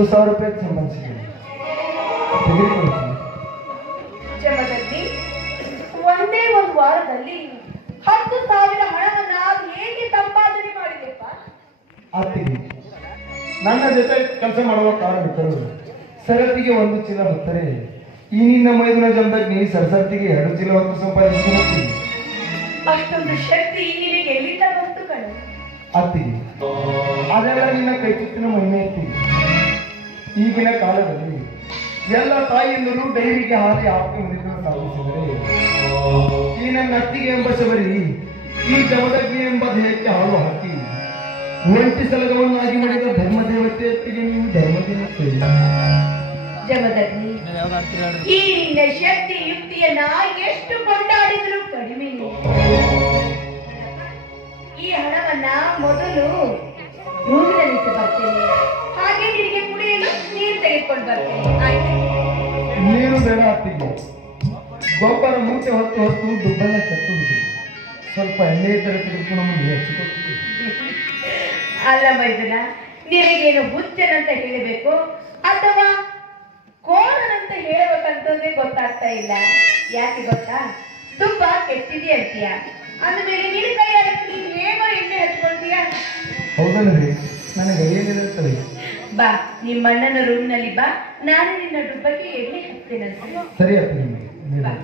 10,000 ರೂಪಾಯಿ ಸಂಪಾದಿಸಿದ್ದೇನೆ. ತೆಗೆದುಕೊಳ್ತೀನಿ. ಜಮದಗ್ನಿ, ಒಂದೇ ಒಂದು ವಾರದಲ್ಲಿ 10,000 ಹಣವನ್ನ ಹೇಗೆ ಸಂಪಾದನೆ ಮಾಡಿದೆಪ್ಪ? ಅತ್ತಿಗೆ, ನನ್ನ ಜೊತೆ ಕೆಲಸ ಮಾಡುವ ಕಾರ್ಮಿಕರು ಸರತಿಗೆ 1 ಚೀಲ ಹೊತ್ತರೆ ಈ ನಿನ್ನ ಮೈದುನ ಜಮದಗ್ನಿ ಸರಸರತಿಗೆ 2 ಚೀಲ ಹೊತ್ತು ಸಂಪಾದಿಸಿದ್ದೀನಿ. ಅಷ್ಟೊಂದು ಶಕ್ತಿ ನಿನಗೆ ಎಲ್ಲಿಂದ ಬಂತು ಕಣ? ಅತ್ತಿಗೆ, ಅದೆಲ್ಲ ನಿನ್ನ ಕೈತುತ್ತಿನ ಮಹಿಮೆ ಇರ್ತೀವಿ. ಈಗಿನ ಕಾಲದಲ್ಲಿ ಎಲ್ಲ ತಾಯಿಯಂದರು ಡೈರಿಗೆ ಹಾಕಿ ಆಪ್ತಿ ಮುನಿತನ ಸಾಧಿಸಿದರೆ ಈ ನನ್ನ ಅತ್ತಿಗೆ ಎಂಬ ಶಬರಿ ಈ ಜಮದಗ್ನಿ ಎಂಬ ದೇಹಕ್ಕೆ ಹಾಲು ಹಾಕಿ ಒಂಟಿ ಸಲಗವನ್ನಾಗಿ ಮಾಡಿದ ಧರ್ಮದೇವತೆ ಅತ್ತಿಗೆ ನೀವು ಧರ್ಮದೇವತೆ. ಜಮದಗ್ನಿ, ಈ ನಿನ್ನ ಶಕ್ತಿ ಯುಕ್ತಿಯನ್ನ ಎಷ್ಟು ಕೊಂಡಾಡಿದ್ರು ಕಡಿಮೆ. ಈ ಹಣವನ್ನ ಮೊದಲು ರೂಮಿನಲ್ಲಿಟ್ಟು ಬರ್ತೇನೆ, ಹಾಗೆ ನಿನಗೆ ಕುಡಿಯಲು ನೀರು ತೆಗೆದುಕೊಂಡು ಬರ್ತೇನೆ. ಆಯ್ತು? ನೀರು ಬೇಡ ಅತ್ತಿಗೆ, ಗೊಬ್ಬರ ಮೂಟೆ ಹೊತ್ತು ಹೊತ್ತು ದುಡ್ಡನ್ನ ಕಟ್ಟುವುದು. ಸ್ವಲ್ಪ ಎಣ್ಣೆ ತರ ತೆಗೆದುಕೊಂಡು ನಮಗೆ ಹಚ್ಚಿಕೊಡ್ತೀವಿ. ಅಲ್ಲ ಮೈದನ, ನಿನಗೇನು ಹುಚ್ಚನಂತ ಹೇಳಬೇಕು ಅಥವಾ ಕೋಣನಂತ ಹೇಳ್ಬೇಕಂತಂದ್ರೆ ಗೊತ್ತಾಗ್ತಾ ಇಲ್ಲ. ಯಾಕೆ ಗೊತ್ತಾ? ತುಪ್ಪ ಕೆಟ್ಟಿದೆ ಅಂತೀಯ, ಅಂದಮೇಲೆ ನಿನ್ನ ಕೈಯಾರೆ ನೀನು ಹೇಗೋ ಎಣ್ಣೆ ಹಚ್ಕೊಳ್ತೀಯ. ಹೌದಲ್ರಿ, ನನಗೆ ಏನಿರುತ್ತದೆ. ಬಾ, ನಿಮ್ಮ ಅಣ್ಣನ ರೂಮ್ನಲ್ಲಿ ಬಾ, ನಾನು ನಿನ್ನ ಡುಬ್ಬಕ್ಕೆ ಎಣ್ಣೆ ಹಚ್ತೇನಂತ. ಸರಿ ಅತ್ತಿಗೆ, ಬಾ.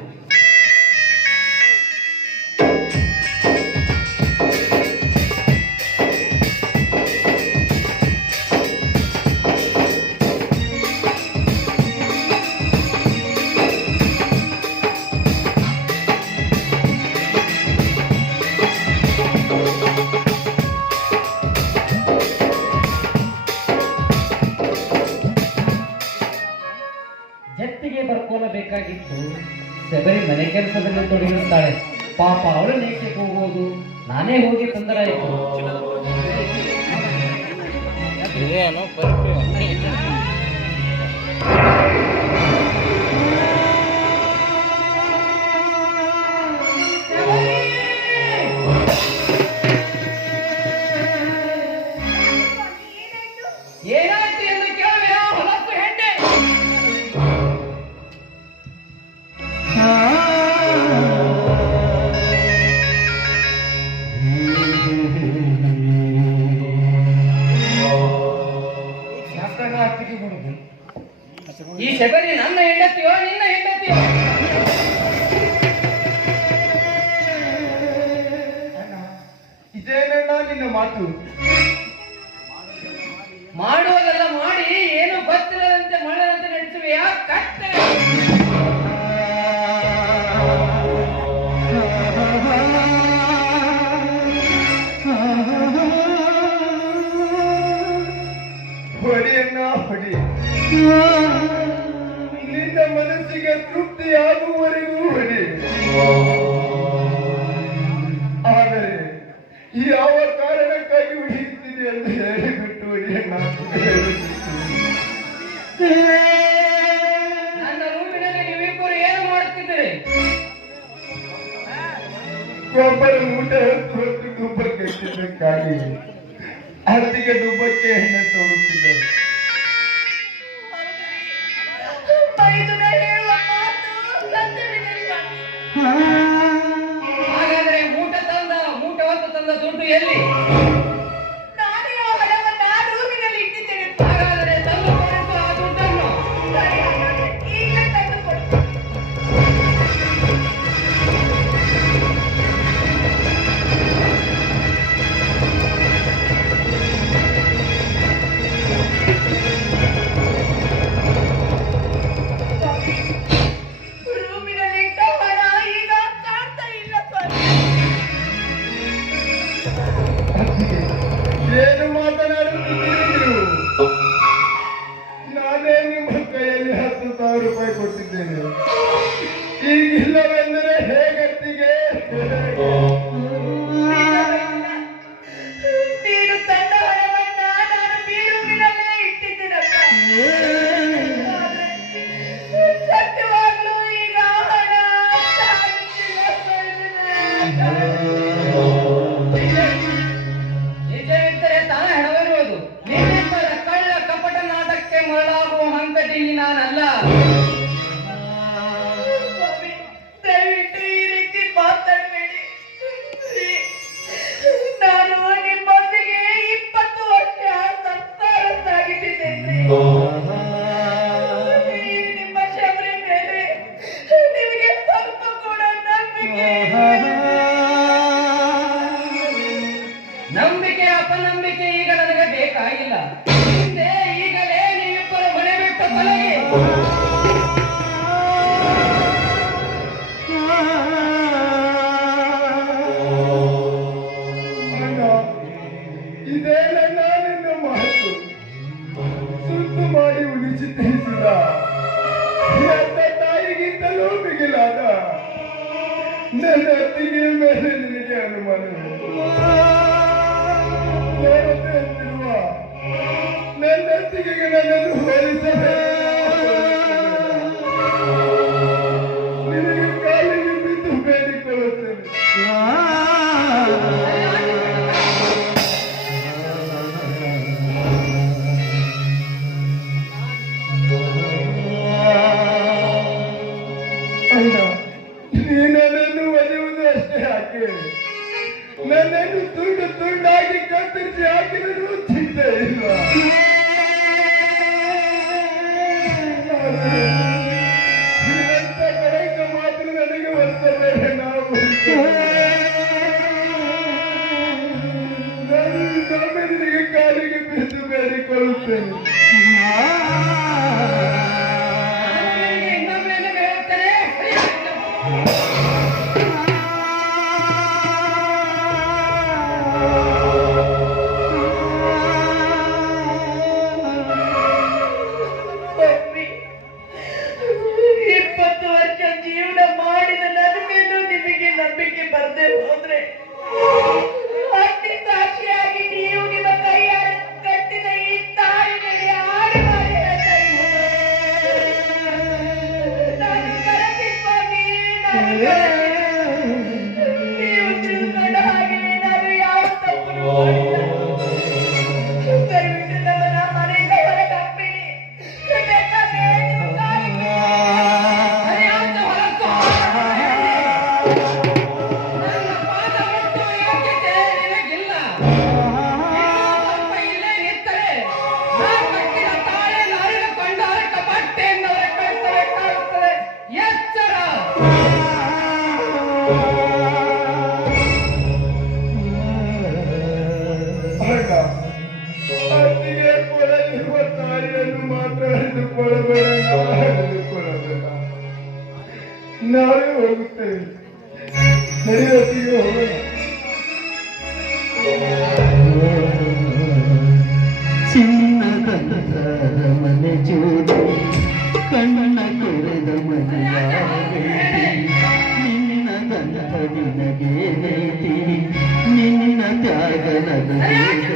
ಜತ್ತಿಗೆ ಬರ್ಕೊಳ್ಳಬೇಕಾಗಿತ್ತು. ಶಬರಿ ಮನೆ ಕೆಲಸದಲ್ಲಿ ತೊಡಗಿರುತ್ತಾಳೆ. ಪಾಪ ಅವಳು ನೇಕೆ ಹೋಗುವುದು, ನಾನೇ ಹೋಗಿ ತೊಂದರಾಯಿತು. ಏನಾಯ್ತು ಎಂದು ಕೇಳುವೆ ಹೊಲಸು ಹೆಣ್ಣೆ. ಈ ಶಬರಿ ನನ್ನ ಹೆಂಡತಿಯೋ ನಿನ್ನ ಹೆಂಡತಿಯೋ? ಇದೇನಣ್ಣ ನಿನ್ನ ಮಾತು? ಮಾಡುವುದೆಲ್ಲ ಮಾಡಿ ಏನು ಗೊತ್ತಿಲ್ಲದಂತೆ ಮಳ್ಳದಂತೆ ನಡೆಸುವೆಯಾ ಕತ್ತೆ? ಹೊಡಿಯನ್ನ ಹೊಡಿ, ನಿನ್ನ ಮನಸ್ಸಿಗೆ ತೃಪ್ತಿಯಾಗುವವರೆಗೂ ಹೊಡಿ. ಆದರೆ ಯಾವ ಕಾರಣಕ್ಕಾಗಿ ಹೊಡೆಯುತ್ತಿದೆ ಅಂತ ಹೇಳಿಬಿಟ್ಟು ಹೊಡಿಯನ್ನ. ನನ್ನ ರೂಮಿನಲ್ಲಿ ನೀವಿಬ್ಬರು ಏನು ಮಾಡುತ್ತಿದ್ದೀರಿ? ಗೊಬ್ಬರ ಊಟ ಹೊತ್ತು ಹೊತ್ತು ದುಬ್ಬ ಕೆಟ್ಟಿದ್ದಕ್ಕಾಗಿ ಅತ್ತಿಗೆ ದುಬ್ಬಕ್ಕೆ ಎಣ್ಣೆ ತೋರುತ್ತಿದ್ದರು. ಮೈದುನ ಹೇಳುವ ಮಾತು ಸತ್ಯವಿದೆಯಲ್ಲ? ಹಾಗಾದರೆ ಮೂಟ ಹೊತ್ತು ತಂದ ದುಡ್ಡು ಎಲ್ಲಿ? ನಾನೇ ಆ ಹಣವನ್ನ ರೂಮಿನಲ್ಲಿ ಇಟ್ಟಿದ್ದೇನೆ. ಹಾಗಾದರೆ ತಂದು ಕೊಡಿಸು ಆ ದುಡ್ಡನ್ನು. ಸರಿ, ಈಗಲೇ ತಂದು ಕೊಡು. ಕೊಲೆಗೆ ಅಣ್ಣ, ಇದೇನ ನಿನ್ನ ಮಾತು ಸುತ್ತು ಮಾಡಿ ಉಳಿಸಿ ತಿಳಿಸಿದ ನನ್ನ ತಾಯಿಗಿಂತಲೂ ಮಿಗಿಲಾದ ನನ್ನ ಅತ್ತಿಗೆ ಮೇಲೆ ನಿನಗೆ ಅನುಮಾನ ಅಂತಿರುವ ನನ್ನ ಅತ್ತಿಗೆಗೆ ನನ್ನನ್ನು ಹೋಲಿಸಬೇಕು. ನಿನಗೆ ಕಾಲಿಗೆ ಬಿದ್ದು ಬೇಡಿಕೊಳ್ಳುತ್ತೇನೆ. ಅಣ್ಣ, ನೀ ನನ್ನನ್ನು ಒದೆಯುವುದು ಅಷ್ಟೇ ಯಾಕೆ? ನನ್ನನ್ನು ತುಂಡು ತುಂಡಾಗಿ ಕತ್ತರಿಸಿ ಹಾಕಿದರೂ ಚಿಂತೆ ಇಲ್ಲ. ನಿನ್ನಂಥ ಕಳಂಕ ಮಾತ್ರ ನನಗೆ ಒಲಿಸಬೇಡ. ನಾನು ಇನ್ನೊಮ್ಮೆ ನಿನಗೆ ಕಾಲಿಗೆ ಬಿದ್ದು ಬೇಡಿಕೊಳ್ಳುತ್ತೇನೆ. ಇನ್ನೊಮ್ಮೆ ಹೇಳುತ್ತೇನೆ. ಒಮ್ಮೆ 20 ವರ್ಷ ಜೀವನ ಮಾಡಿದ ನನ್ನ ಮೇಲೂ ನಿಮಗೆ ನಂಬಿಕೆ ಬರದೆ ಹೋದ್ರೆ ಅಗ್ನಿ ಸಾಕ್ಷಿಯಾಗಿ ನೀವು ನಿಮ್ಮ ಕೈಯಾರ ಕಟ್ಟಿದ ಈ ತಾಯಿಗಳಿಗೆ ಆಡಿ ಮಾಡಿ ನಾನು ಕರೆದಿ ಸ್ವಾಮಿ, ನಾನು ನೀವು ತಿಳ್ಕೊಂಡ ಹಾಗೆ ನಾನು ಯಾವ ತಪ್ಪು ಮಾಡಿಲ್ಲ. ದಯವಿಟ್ಟು ನಮ್ಮನ್ನ ಮನೆಯಿಂದ ಹೊರಗೆ ಹಾಕ್ಬೇಡಿ. ಬೇಕಾದ್ರೆ ನಿಮ್ಮ ಕಾಲಿಗೆ ಸರಿಯಾದ ಹೊರತು ನನ್ನ ಪಾದ ಮುಟ್ಟುವ ಯೋಗ್ಯತೆ ನಿನಗಿಲ್ಲ. ಇನ್ನೂ ಸ್ವಲ್ಪ ಇಲ್ಲೇ ನಿಂತರೆ ನಾ ಕಟ್ಟಿದ ತಾಳಿಯನ್ನು ಹರಿದುಕೊಂಡು ಅರಕ ಬಟ್ಟೆಯನ್ನು ಕಳಿಸಬೇಕಾಗುತ್ತದೆ. ಎಚ್ಚರ. ಅಣ್ಣ, ಅತ್ತಿಗೆ ಕೊಡಲಿರುವ ತಾಯಿಯನ್ನು ಮಾತ್ರ ಹಿಡಿದುಕೊಳ್ಳಬೇಡ. ನಾವೇ ಹೋಗುತ್ತೇವೆ. ನಡೆಯೊತ್ತಿಗೆ ಹೋಗೋಣ. ಚಿನ್ನದ ಮನೆ ಜೋಡಿ ಕಣ್ಣ ಕೊರೆದ ಮನೆಯಾಗಿ ನಿನ್ನ ಗಂಧ ನಿನಗೆ ನೀತಿ ನಿನ್ನ ತ್ಯಾಗ ನನಗೆ